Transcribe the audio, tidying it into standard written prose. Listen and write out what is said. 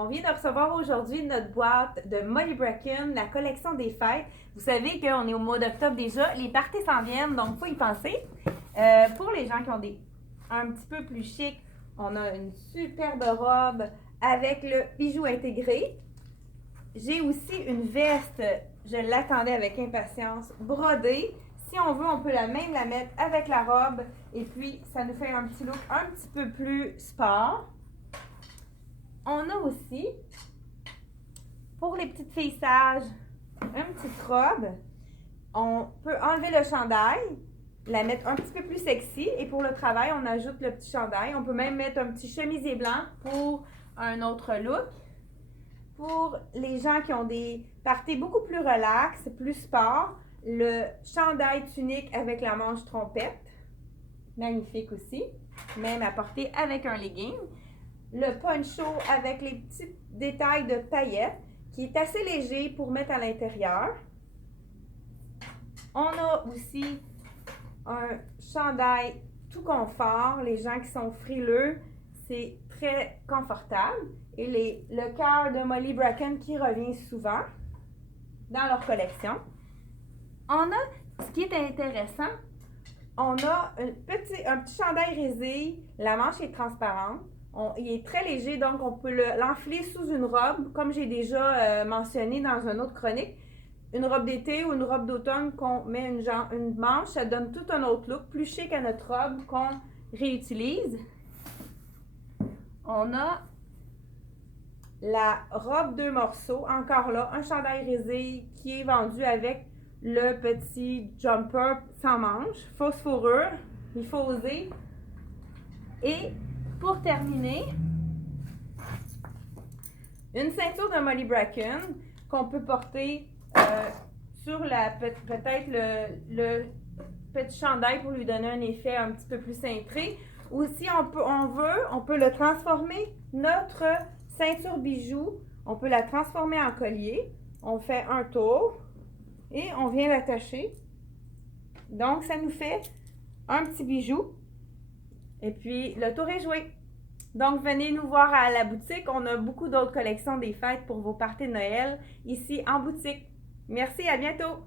On vient de recevoir aujourd'hui notre boîte de Molly Bracken, la collection des fêtes. Vous savez qu'on est au mois d'octobre déjà, les parties s'en viennent, donc il faut y penser. Pour les gens qui ont des un petit peu plus chic, on a une superbe robe avec le bijou intégré. J'ai aussi une veste, je l'attendais avec impatience, brodée. Si on veut, on peut même la mettre avec la robe et puis ça nous fait un petit look un petit peu plus sport. On a aussi, pour les petites filles sages, une petite robe. On peut enlever le chandail, la mettre un petit peu plus sexy. Et pour le travail, on ajoute le petit chandail. On peut même mettre un petit chemisier blanc pour un autre look. Pour les gens qui ont des parties beaucoup plus relax, plus sport, le chandail tunique avec la manche trompette. Magnifique aussi. Même à porter avec un legging. Le poncho avec les petits détails de paillettes qui est assez léger pour mettre à l'intérieur. On a aussi un chandail tout confort. Les gens qui sont frileux, c'est très confortable. Et le cœur de Molly Bracken qui revient souvent dans leur collection. On a, ce qui est intéressant, on a un petit chandail résille. La manche est transparente. Il est très léger, donc on peut l'enfiler sous une robe, comme j'ai déjà mentionné dans une autre chronique. Une robe d'été ou une robe d'automne qu'on met une manche, ça donne tout un autre look, plus chic à notre robe qu'on réutilise. On a la robe 2 morceaux, encore là, un chandail résille qui est vendu avec le petit jumper sans manche, fausse fourrure, il faut oser. Et pour terminer, une ceinture de Molly Bracken qu'on peut porter sur peut-être le petit chandail pour lui donner un effet un petit peu plus cintré. Ou si on peut le transformer, notre ceinture bijou, on peut la transformer en collier. On fait un tour et on vient l'attacher. Donc, ça nous fait un petit bijou. Et puis, le tour est joué. Donc, venez nous voir à la boutique. On a beaucoup d'autres collections des fêtes pour vos parties de Noël ici en boutique. Merci, à bientôt!